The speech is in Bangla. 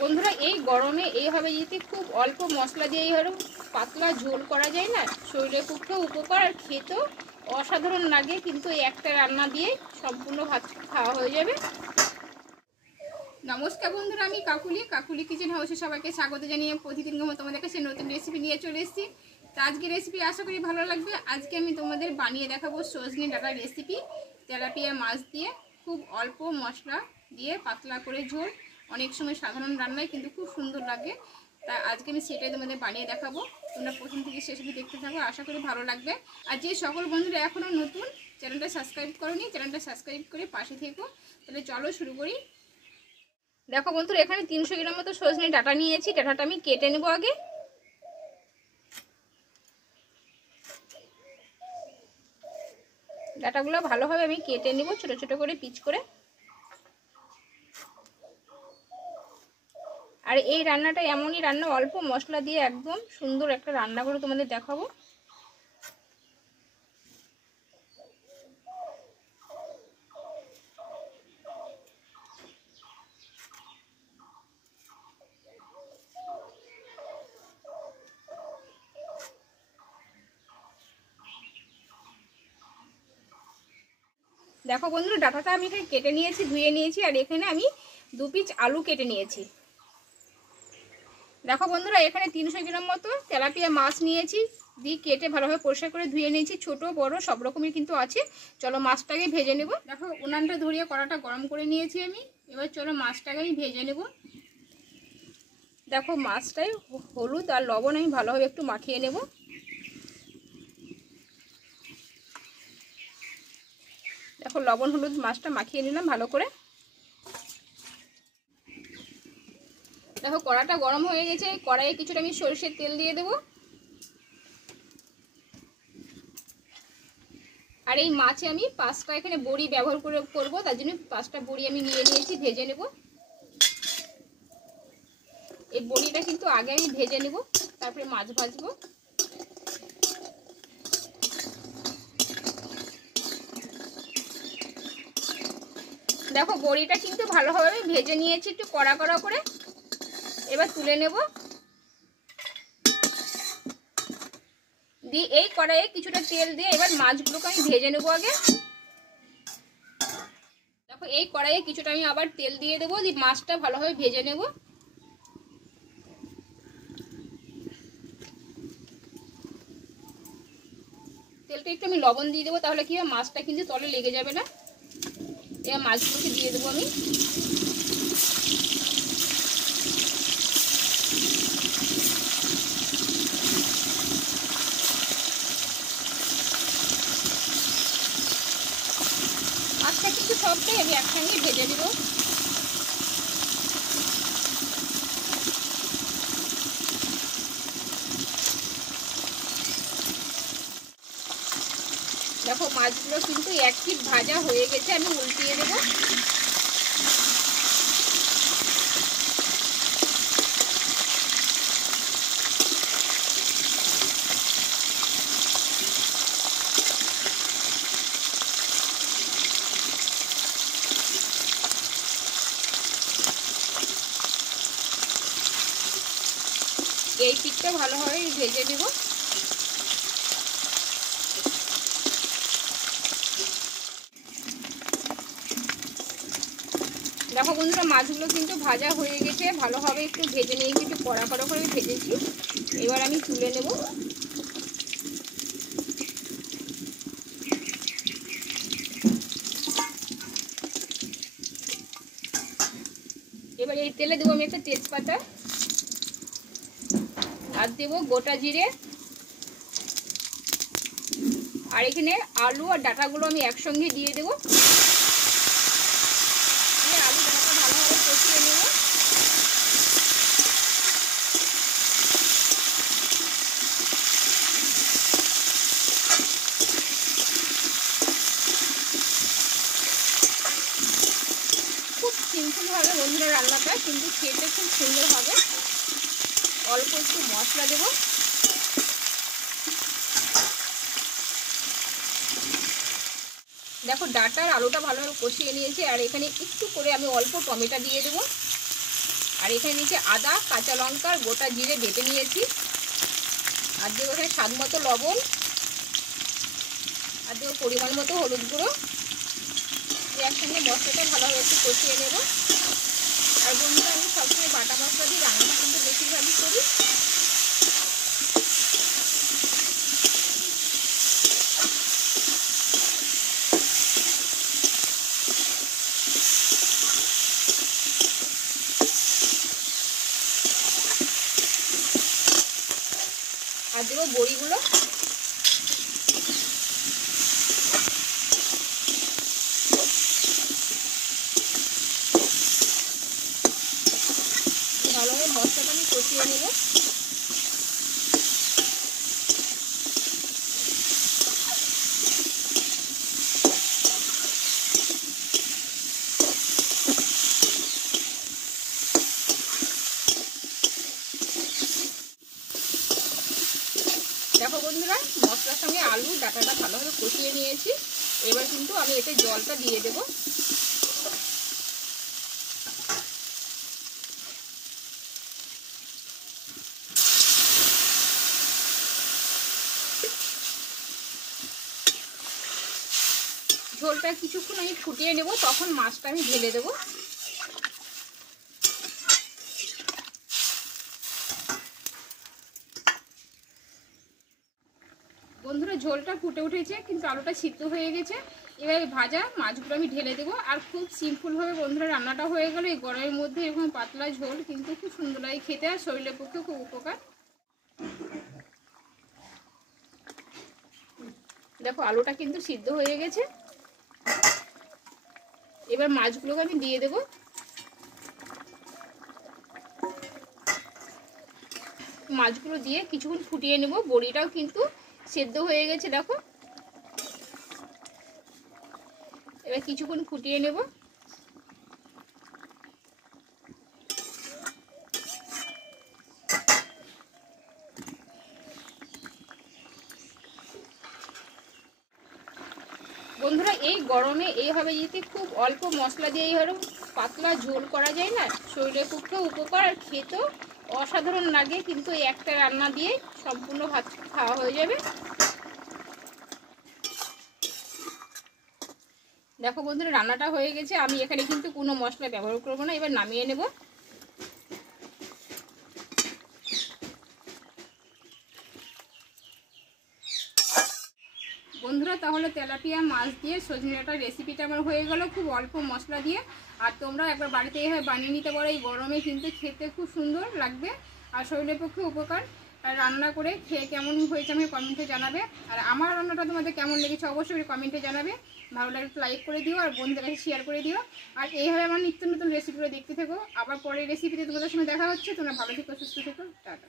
বন্ধুরা এই গরমে এইভাবে যদি খুব অল্প মশলা দিয়ে এইভাবে পাতলা ঝোল করা যায় না, শরীরের পক্ষেও উপকার আর খেতেও অসাধারণ লাগে। কিন্তু এই একটা রান্না দিয়ে সম্পূর্ণ ভাত খাওয়া হয়ে যাবে। নমস্কার বন্ধুরা, আমি কাকুলি কিচেন হাউসে সবাইকে স্বাগত জানিয়ে প্রতিদিন তোমাদের কাছে নতুন রেসিপি নিয়ে চলে এসেছি। তো আজকে রেসিপি আশা করি ভালো লাগবে। আজকে আমি তোমাদের বানিয়ে দেখাবো সজনে ডাঁটার রেসিপি। তেলাপিয়া মাছ দিয়ে খুব অল্প মশলা দিয়ে পাতলা করে ঝোল, অনেক সময় সাধারণ রান্নায় কিন্তু খুব সুন্দর লাগে। তা আজকে আমি সেটাই তোমাদের বানিয়ে দেখাবো। তোমরা প্রথম থেকে শেষ অবধি দেখতে থাকো, আশা করি ভালো লাগবে। আর যে সকল বন্ধুরা এখনও নতুন, চ্যানেলটা সাবস্ক্রাইব করোনি, চ্যানেলটা সাবস্ক্রাইব করে পাশে থেকো। তাহলে চলো শুরু করি। দেখো বন্ধুরা, এখানে 300 গ্রাম মতো সজনে ডাঁটা নিয়েছি। ডাঁটাটা আমি কেটে নেব আগে। ডাঁটাগুলো ভালোভাবে আমি কেটে নেব ছোট ছোট করে পিচ করে। আর এই রান্নাটা এমনই রান্না, অল্প মশলা দিয়ে একদম সুন্দর একটা রান্না করে তোমাদের দেখাবো। দেখো বন্ধুরা, ডাঁটাটা আমি এখানে কেটে নিয়েছি, ধুয়ে নিয়েছি। আর এখানে আমি 2 পিস আলু কেটে নিয়েছি। দেখো বন্ধুরা, এখানে 300 গ্রাম মতো তেলাপিয়া মাছ নিয়েছি, দিয়ে কেটে ভালোভাবে পরিষ্কার করে ধুয়ে নিয়েছি। ছোট বড় সব রকমের কিন্তু আছে। চলো মাছটাকে ভেজে নেব। দেখো উনানটা ধরিয়ে কড়াটা গরম করে নিয়েছি আমি। এবার চলো মাছটাকে আমি ভেজে নেব। দেখো মাছটায় হলুদ আর লবণ আমি ভালোভাবে একটু মাখিয়ে নেব। দেখো লবণ হলুদ মাছটা মাখিয়ে নিলাম ভালো করে। দেখো কড়াটা গরম হয়ে গেছে। কড়াইয়ে কিছুটা আমি সরষের তেল দিয়ে দেবো। আর এই মাছে আমি 5টা এখানে বড়ি ব্যবহার করবো, তার জন্য 5টা বড়ি আমি নিয়ে নিয়েছি, ভেজে নেব। এই বড়িটা কিন্তু আগে আমি ভেজে নেব, তারপরে মাছ ভাজবো। দেখো বড়িটা কিন্তু ভালোভাবে ভেজে নিয়েছি, একটু কড়া কড়া করে। এবার তুলে নেব। দিয়ে এই কড়াইয়ে কিছুটা তেল দিয়ে এবার মাছগুলোকে আমি ভেজে নেব আগে। দেখো এই কড়াইয়ে কিছুটা আমি আবার তেল দিয়ে দেবো, দিয়ে মাছটা ভালোভাবে ভেজে নেব। তেলটা একটু আমি লবণ দিয়ে দেবো, তাহলে কি হবে মাছটা কিন্তু তলে লেগে যাবে না। এবার মাছগুলোকে দিয়ে দেবো আমি। মাছটা কিন্তু সবটাই আমি একসঙ্গে ভেজে দেবো। দেখো মাছগুলো কিন্তু এক পিঠ ভাজা হয়ে গেছে, আমি উল্টিয়ে দেবো। এই পিঠটা ভালোভাবে ভেজে নেব। দেখো বন্ধুরা, মাছগুলো কিন্তু ভাজা হয়ে গেছে, ভালোভাবে একটু ভেজে নিয়ে একটু কড়া কড়া করে ভেজেছি। এবার আমি তুলে নেব। এবার এই তেলে দেবো আমি একটা তেজপাতা, আর দেবো গোটা জিরে। আর এখানে আলু আর ডাঁটাগুলো আমি একসঙ্গে দিয়ে দেবো। আলু ডাঁটাটা ভালোভাবে কষিয়ে নেব। খুব সিম্পলভাবে বন্ধুরা রান্নাটা, কিন্তু খেতে খুব সুন্দর হবে। অল্প একটু মশলা দেবো। দেখো ডাঁটা আর আলুটা ভালোভাবে কষিয়ে নিয়েছি। আর এখানে একটু করে আমি অল্প টমেটো দিয়ে দেবো। আর এখানে নিচে আদা, কাঁচা লঙ্কা, গোটা জিরে বেটে নিয়েছি। আর দেবো এখানে স্বাদ মতো লবণ, আর দেবো পরিমাণ মতো হলুদ গুঁড়ো। একসঙ্গে মশলাটা ভালোভাবে একটু কষিয়ে নেব। আর বন্ধুরা, আমি সবসময় বাটা মশলা দিয়ে রান্নাটা কিন্তু বেশিরভাগই করি। আর দেবো বড়িগুলো। ভালোভাবে মশলাটা আমি কষিয়ে নেব। দেখো বন্ধুরা, মশলার সঙ্গে আলু ডাঁটাটা ভালোভাবে কষিয়ে নিয়েছি। এবার কিন্তু আমি এতে জলটা দিয়ে দেব। ঝোলটা কিছুক্ষণ আমি ফুটিয়ে নেব, তখন মাছটা আমি ঢেলে দেবো। বন্ধুরা, ঝোলটা ফুটে উঠেছে, কিন্তু আলুটা সিদ্ধ হয়ে গেছে। এবার ভাজা মাছগুলো আমি ঢেলে দেবো। আর খুব সিম্পলভাবে বন্ধুরা রান্নাটা হয়ে গেল। এই গরমের মধ্যে এরকম পাতলা ঝোল কিন্তু খুব সুন্দর লাগে খেতে, আর শরীরের পক্ষে খুব উপকার। দেখো আলুটা কিন্তু সিদ্ধ হয়ে গেছে। এবার মাছগুলোকে আমি দিয়ে দেবো। মাছগুলো দিয়ে কিছুক্ষণ ফুটিয়ে নেব। বড়িটাও কিন্তু সেদ্ধ হয়ে গেছে দেখো। এবার কিছুক্ষণ ফুটিয়ে নেব। বন্ধুরা, এই গরমে এইভাবে যদি খুব অল্প মশলা দিয়ে এইভাবে পাতলা ঝোল করা যায় না, শরীরের পক্ষে উপকার, আর খেতেও অসাধারণ লাগে। কিন্তু এই একটা রান্না দিয়ে সম্পূর্ণ ভাত খাওয়া হয়ে যাবে। দেখো বন্ধুরা, রান্নাটা হয়ে গেছে। আমি এখানে কিন্তু কোনো মশলা ব্যবহার করবো না। এবার নামিয়ে নেব। বন্ধুরা, তাহলে তেলাপিয়া মাছ দিয়ে সজনে ডাঁটার রেসিপিটা আমার হয়ে গেল খুব অল্প মশলা দিয়ে। আর তোমরা একবার বাড়িতে এইভাবে বানিয়ে নিতে পারো। এই গরমে কিন্তু খেতে খুব সুন্দর লাগবে আর শরীরের পক্ষে উপকার। আর রান্না করে খেয়ে কেমন হয়েছে আমি কমেন্টে জানাবে। আর আমার রান্নাটা তোমাদের কেমন লেগেছে অবশ্যই কমেন্টে জানাবে। ভালো লাগলে একটু লাইক করে দিও আর বন্ধুদের কাছে শেয়ার করে দিও। আর এইভাবে আমার নিত্য নতুন রেসিপিগুলো দেখতে থেকো। আবার পরের রেসিপিতে তোমাদের সঙ্গে দেখা হচ্ছে। তোমরা ভালো থেকো, সুস্থ থেকো, টাটা।